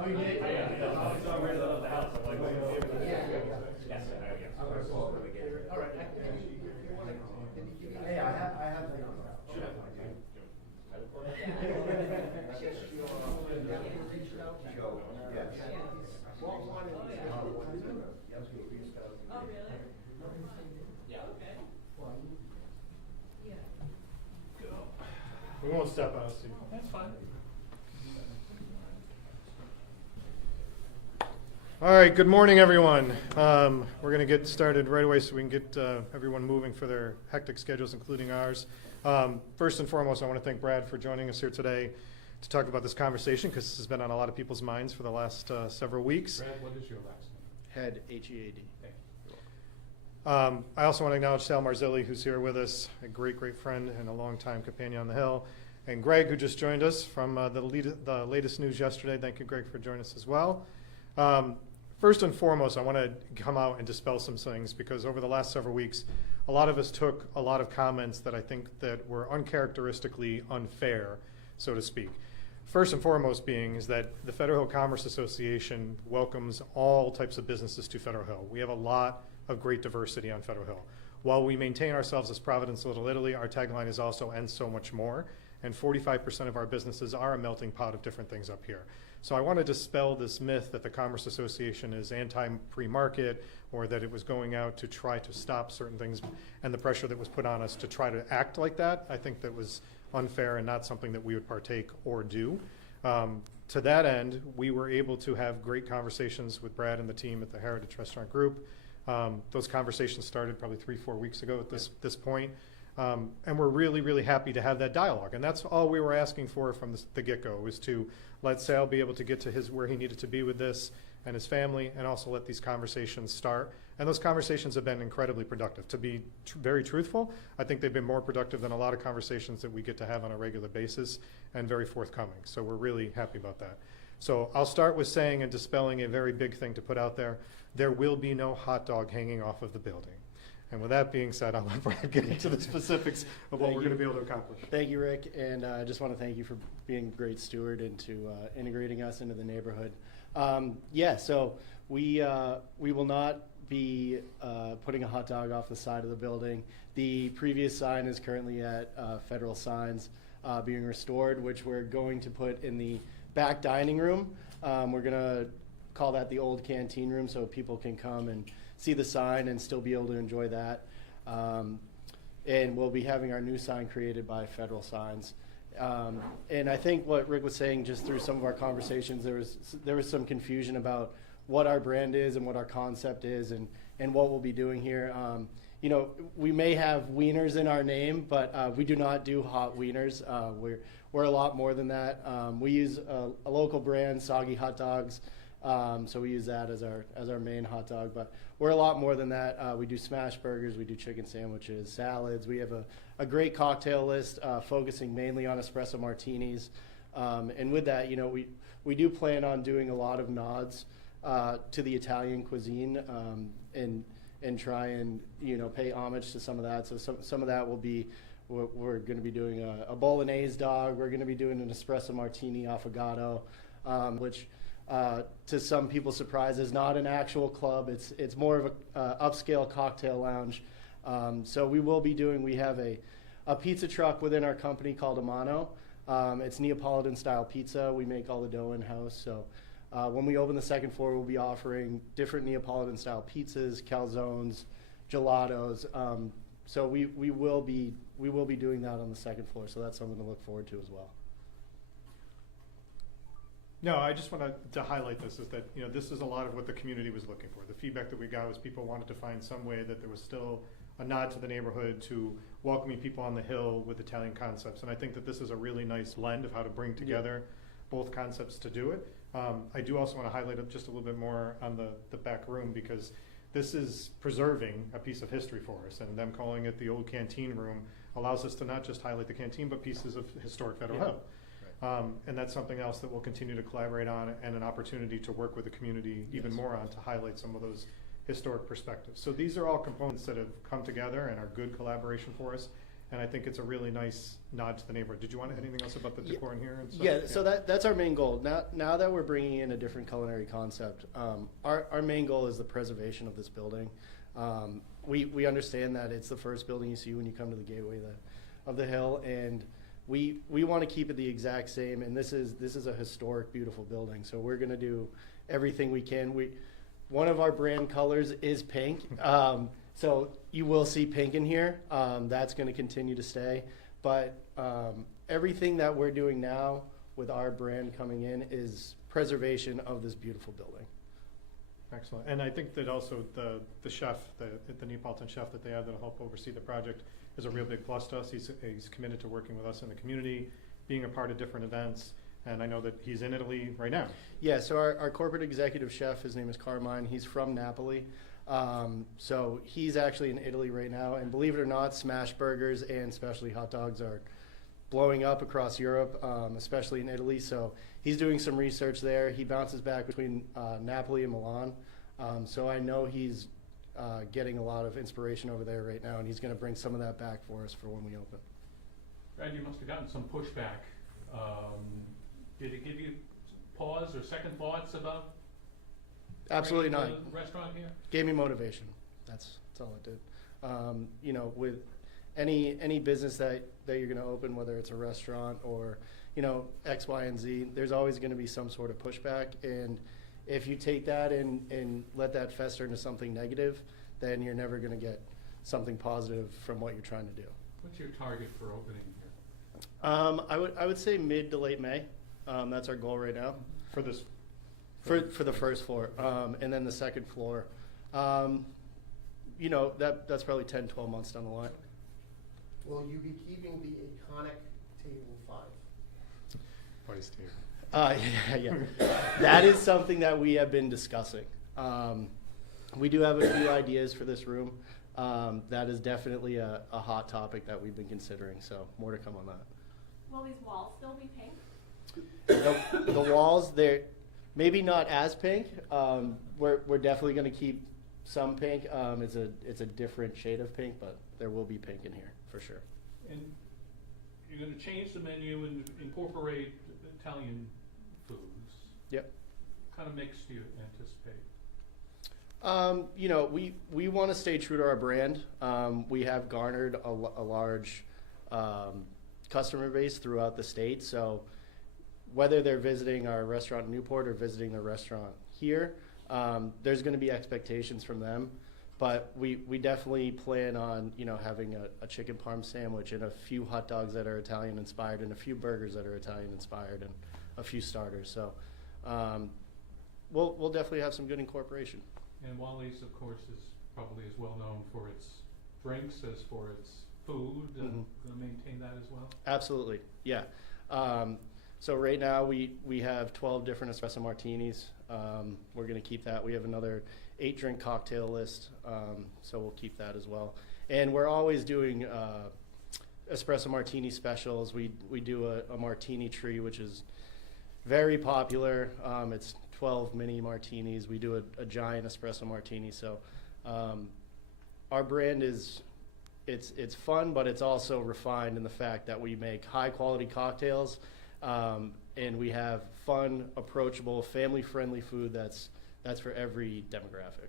Oh, you did? Yeah. It's all right out of the house. I'm like, Yeah. yes, I'm gonna call it again. All right. Hey, I have. Should have. Oh, really? Yeah. Okay. Yeah. We won't step on a seat. That's fine. All right, good morning, everyone. We're going to get started right away so we can get everyone moving for their hectic schedules, including ours. First and foremost, I want to thank Brad for joining us here today to talk about this conversation, because this has been on a lot of people's minds for the last several weeks. Brad, what is your last name? Head, H-E-A-D. Thank you. I also want to acknowledge Sal Marzilli, who's here with us, a great, great friend and a longtime companion on the Hill, and Greg, who just joined us from the latest news yesterday. Thank you, Greg, for joining us as well. First and foremost, I want to come out and dispel some things, because over the last several weeks, a lot of us took a lot of comments that I think that were uncharacteristically unfair, so to speak. First and foremost being is that the Federal Hill Commerce Association welcomes all types of businesses to Federal Hill. We have a lot of great diversity on Federal Hill. While we maintain ourselves as Providence, Little Italy, our tagline is also "and so much more," and 45% of our businesses are a melting pot of different things up here. So I want to dispel this myth that the Commerce Association is anti-pre-market, or that it was going out to try to stop certain things, and the pressure that was put on us to try to act like that. I think that was unfair and not something that we would partake or do. To that end, we were able to have great conversations with Brad and the team at the Heritage Restaurant Group. Those conversations started probably 3-4 weeks ago at this point. And we're really, really happy to have that dialogue. And that's all we were asking for from the get-go, was to let Sal be able to get to where he needed to be with this and his family, and also let these conversations start. And those conversations have been incredibly productive. To be very truthful, I think they've been more productive than a lot of conversations that we get to have on a regular basis, and very forthcoming. So we're really happy about that. So I'll start with saying and dispelling a very big thing to put out there. There will be no hot dog hanging off of the building. And with that being said, I'll let Brad get into the specifics of what we're going to be able to accomplish. Thank you, Rick, and I just want to thank you for being a great steward into integrating us into the neighborhood. So we will not be putting a hot dog off the side of the building. The previous sign is currently at Federal Signs being restored, which we're going to put in the back dining room. We're going to call that the Old Canteen room, so people can come and see the sign and still be able to enjoy that. And we'll be having our new sign created by Federal Signs. And I think what Rick was saying, just through some of our conversations, there was some confusion about what our brand is and what our concept is, and what we'll be doing here. We may have wieners in our name, but we do not do hot wieners. We're a lot more than that. We use a local brand, Soggy Hot Dogs. So we use that as our main hot dog, but we're a lot more than that. We do smash burgers, we do chicken sandwiches, salads. We have a great cocktail list focusing mainly on espresso martinis. And with that, we do plan on doing a lot of nods to the Italian cuisine, and try and pay homage to some of that. So some of that will be, we're going to be doing a bolognese dog. We're going to be doing an espresso martini affogato, which to some people's surprise is not an actual club. It's more of a upscale cocktail lounge. So we have a pizza truck within our company called Amano. It's Neapolitan style pizza. We make all the dough in-house. So when we open the second floor, we'll be offering different Neapolitan style pizzas, calzones, gelatos. So we will be doing that on the second floor. So that's something to look forward to as well. No, I just want to highlight this, is that this is a lot of what the community was looking for. The feedback that we got was people wanted to find some way that there was still a nod to the neighborhood, to welcoming people on the Hill with Italian concepts. And I think that this is a really nice blend of how to bring together both concepts to do it. I do also want to highlight it just a little bit more on the back room, because this is preserving a piece of history for us, and them calling it the Old Canteen room allows us to not just highlight the canteen, but pieces of historic Federal Hill. And that's something else that we'll continue to collaborate on, and an opportunity to work with the community even more on, to highlight some of those historic perspectives. So these are all components that have come together and are good collaboration for us. And I think it's a really nice nod to the neighborhood. Did you want anything else about the decor in here and stuff? Yeah, so that's our main goal. Now that we're bringing in a different culinary concept, our main goal is the preservation of this building. We understand that it's the first building you see when you come to the gateway of the hill, and we want to keep it the exact same. And this is a historic, beautiful building, so we're going to do everything we can. One of our brand colors is pink. So you will see pink in here. That's going to continue to stay. But everything that we're doing now with our brand coming in is preservation of this beautiful building. Excellent. And I think that also the chef, the Neapolitan chef that they have that'll help oversee the project is a real big plus to us. He's committed to working with us in the community, being a part of different events. And I know that he's in Italy right now. Yeah, so our corporate executive chef, his name is Carmine. He's from Napoli. So he's actually in Italy right now. And believe it or not, smash burgers and specialty hot dogs are blowing up across Europe, especially in Italy. So he's doing some research there. He bounces back between Napoli and Milan. So I know he's getting a lot of inspiration over there right now, and he's going to bring some of that back for us for when we open. Brad, you must have gotten some pushback. Did it give you pause or second thoughts about Absolutely not. bringing the restaurant here? Gave me motivation. That's all it did. You know, with any business that you're going to open, whether it's a restaurant or, you know, X, Y, and Z, there's always going to be some sort of pushback. And if you take that and let that fester into something negative, then you're never going to get something positive from what you're trying to do. What's your target for opening here? I would say mid to late May. That's our goal right now. For this. For the first floor, and then the second floor, you know, that's probably 10, 12 months down the line. Will you be keeping the iconic table 5? Place too. Yeah. That is something that we have been discussing. We do have a few ideas for this room. That is definitely a hot topic that we've been considering, so more to come on that. Will these walls still be pink? The walls, they're maybe not as pink. We're definitely going to keep some pink. It's a different shade of pink, but there will be pink in here for sure. And you're going to change the menu and incorporate Italian foods. Yep. What kind of mix do you anticipate? You know, we want to stay true to our brand. We have garnered a large customer base throughout the state, so whether they're visiting our restaurant in Newport or visiting the restaurant here, there's going to be expectations from them. But we definitely plan on, you know, having a chicken parm sandwich and a few hot dogs that are Italian inspired and a few burgers that are Italian inspired and a few starters. So we'll definitely have some good incorporation. And Wally's, of course, is probably as well known for its drinks as for its food. Going to maintain that as well? Absolutely, yeah. So right now we have 12 different espresso martinis. We're going to keep that. We have another 8-drink cocktail list, so we'll keep that as well. And we're always doing espresso martini specials. We do a martini tree, which is very popular. It's 12 mini martinis. We do a giant espresso martini. So our brand is it's fun, but it's also refined in the fact that we make high quality cocktails. And we have fun, approachable, family-friendly food that's for every demographic.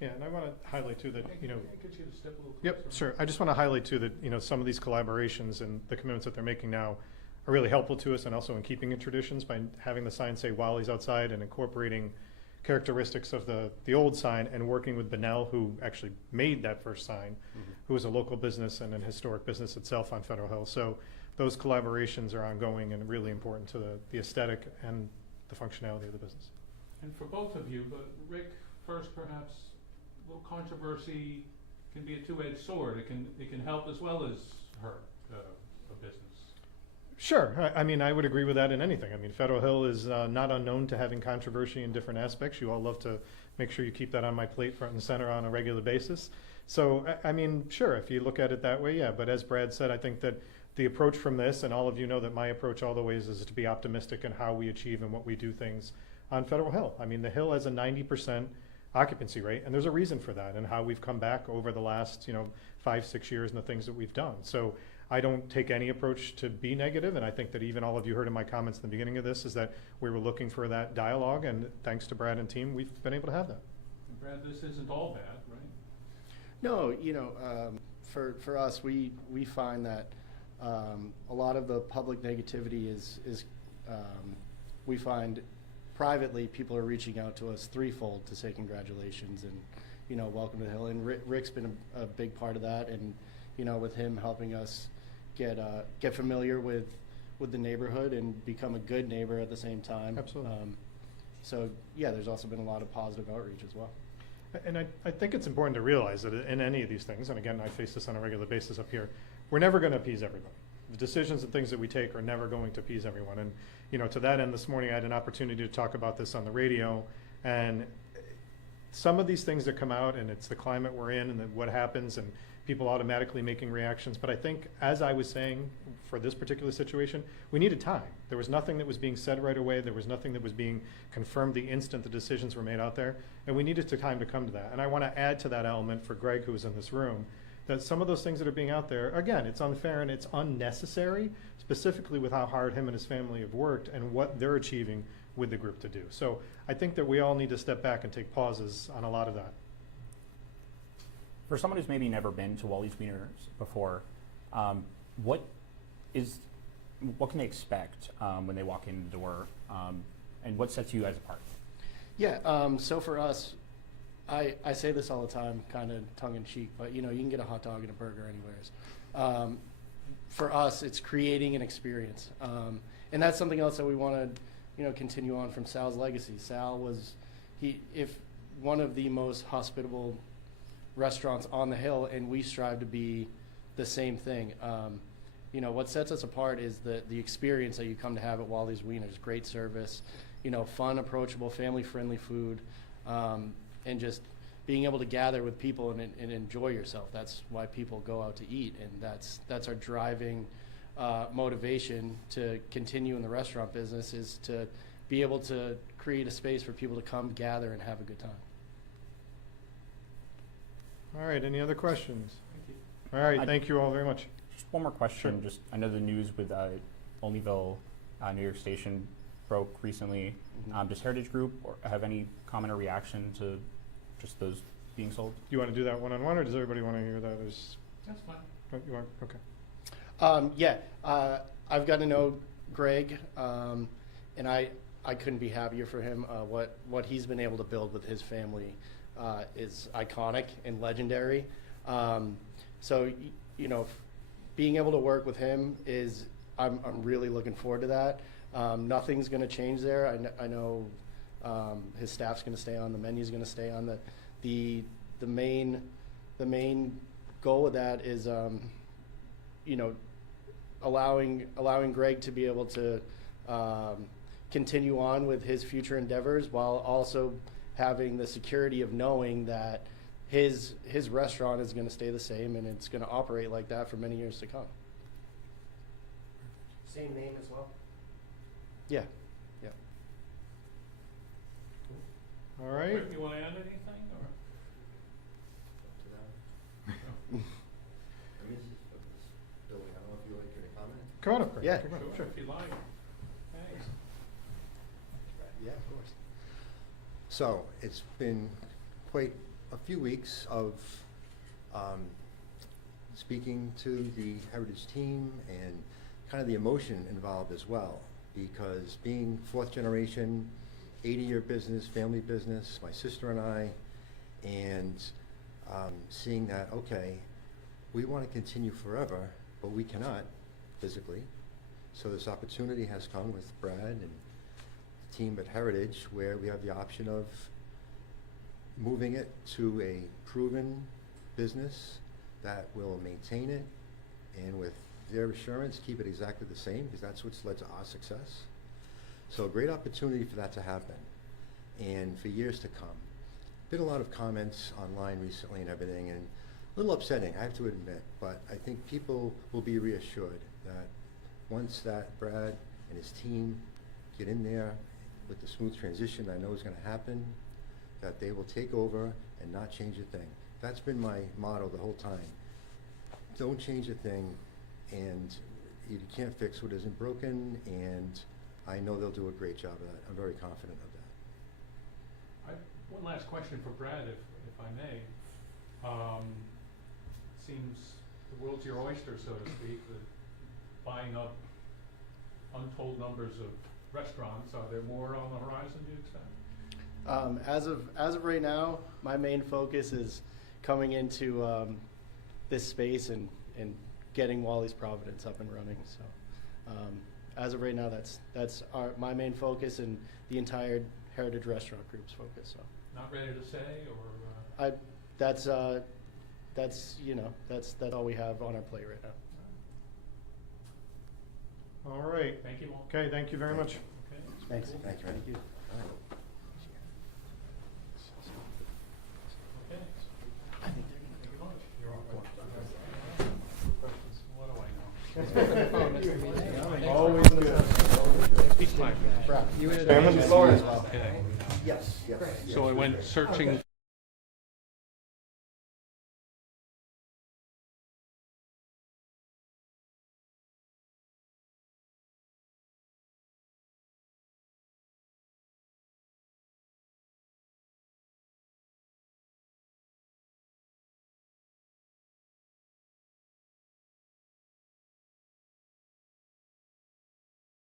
Yeah, and I want to highlight too that, you know. Can I get you to step a little Yep, closer? sure. I just want to highlight too that, you know, some of these collaborations and the commitments that they're making now are really helpful to us and also in keeping in traditions by having the sign say Wally's outside and incorporating characteristics of the old sign and working with Benell, who actually made that first sign, who is a local business and an historic business itself on Federal Hill. So those collaborations are ongoing and really important to the aesthetic and the functionality of the business. And for both of you, but Rick, first perhaps, a little controversy can be a two-edged sword. It can help as well as hurt a business. Sure. I mean, I would agree with that in anything. I mean, Federal Hill is not unknown to having controversy in different aspects. You all love to make sure you keep that on my plate front and center on a regular basis. So, I mean, sure, if you look at it that way, yeah. But as Brad said, I think that the approach from this, and all of you know that my approach all the ways is to be optimistic in how we achieve and what we do things on Federal Hill. I mean, the Hill has a 90% occupancy rate, and there's a reason for that, and how we've come back over the last 5-6 years and the things that we've done. So I don't take any approach to be negative, and I think that even all of you heard in my comments in the beginning of this is that we were looking for that dialogue, and thanks to Brad and team, we've been able to have that. Brad, this isn't all bad, right? No, for us, we find that a lot of the public negativity is we find privately people are reaching out to us threefold to say congratulations and welcome to the Hill. And Rick's been a big part of that, and with him helping us get familiar with the neighborhood and become a good neighbor at the same time. Absolutely. So yeah, there's also been a lot of positive outreach as well. And I think it's important to realize that in any of these things, and again, I face this on a regular basis up here, we're never going to appease everybody. The decisions and things that we take are never going to appease everyone. And, to that end, this morning I had an opportunity to talk about this on the radio, and some of these things that come out, and it's the climate we're in and what happens, and people automatically making reactions. But I think, as I was saying, for this particular situation, we needed time. There was nothing that was being said right away. There was nothing that was being confirmed the instant the decisions were made out there. And we needed time to come to that. And I want to add to that element for Greg, who is in this room, that some of those things that are being out there, again, it's unfair and it's unnecessary, specifically with how hard him and his family have worked and what they're achieving with the group to do. So I think that we all need to step back and take pauses on a lot of that. For someone who's maybe never been to Wally's Wieners before, what can they expect when they walk in the door, and what sets you guys apart? Yeah, so for us, I say this all the time, kind of tongue-in-cheek, but you can get a hot dog and a burger anywhere. For us, it's creating an experience, and that's something else that we want to continue on from Sal's legacy. Sal was one of the most hospitable restaurants on the Hill, and we strive to be the same thing. What sets us apart is the experience that you come to have at Wally's Wieners. Great service, fun, approachable, family-friendly food, and just being able to gather with people and enjoy yourself. That's why people go out to eat, and that's our driving motivation to continue in the restaurant business, is to be able to create a space for people to come gather and have a good time. All right, any other questions? Thank you. All right, thank you all very much. Just one more question. Sure. Just, I know the news with Olneyville, New York Station broke recently. Mhm. Does Heritage Group have any comment or reaction to just those being sold? Do you want to do that one-on-one, or does everybody want to hear that? That's fine. You want? Okay. I've got to know Greg, and I couldn't be happier for him. What he's been able to build with his family is iconic and legendary. So being able to work with him I'm really looking forward to that. Nothing's going to change there. I know his staff's going to stay on, the menu's going to stay on. The main goal of that is allowing Greg to be able to continue on with his future endeavors, while also having the security of knowing that his restaurant is going to stay the same, and it's going to operate like that for many years to come. Same name as well? Yeah. All right. Rick, you want to add anything, or? Billy, I don't know if you like to comment. Come on up, Greg. Yeah. Come on, Sure, if you like. Thanks. Yeah, of course. So, it's been quite a few weeks of speaking to the Heritage team, and kind of the emotion involved as well, because being fourth generation, 80-year business, family business, my sister and I, and seeing that, okay, we want to continue forever, but we cannot physically. So this opportunity has come with Brad and the team at Heritage, where we have the option of moving it to a proven business that will maintain it, and with their assurance, keep it exactly the same, because that's what's led to our success. So a great opportunity for that to happen, and for years to come. Been a lot of comments online recently and everything, and a little upsetting, I have to admit, but I think people will be reassured that once that Brad and his team get in there with the smooth transition I know is going to happen, that they will take over and not change a thing. That's been my motto the whole time. Don't change a thing, and you can't fix what isn't broken, and I know they'll do a great job of that. I'm very confident of that. One last question for Brad, if I may. Seems the world's your oyster, so to speak, with buying up untold numbers of restaurants. Are there more on the horizon, do you expect? As of right now, my main focus is coming into this space and getting Wally's Providence up and running. So as of right now, that's my main focus and the entire Heritage Restaurant Group's focus. So Not ready to say, or? that's all we have on our plate right now. All right. Thank you all. Okay, thank you very much. Okay. Thanks. Thank you. Thank you. All right. Okay. I think Thank you much. You're all right. What do I know? Always good. Peace time. Chairman? Okay. Yes, yes. So I went searching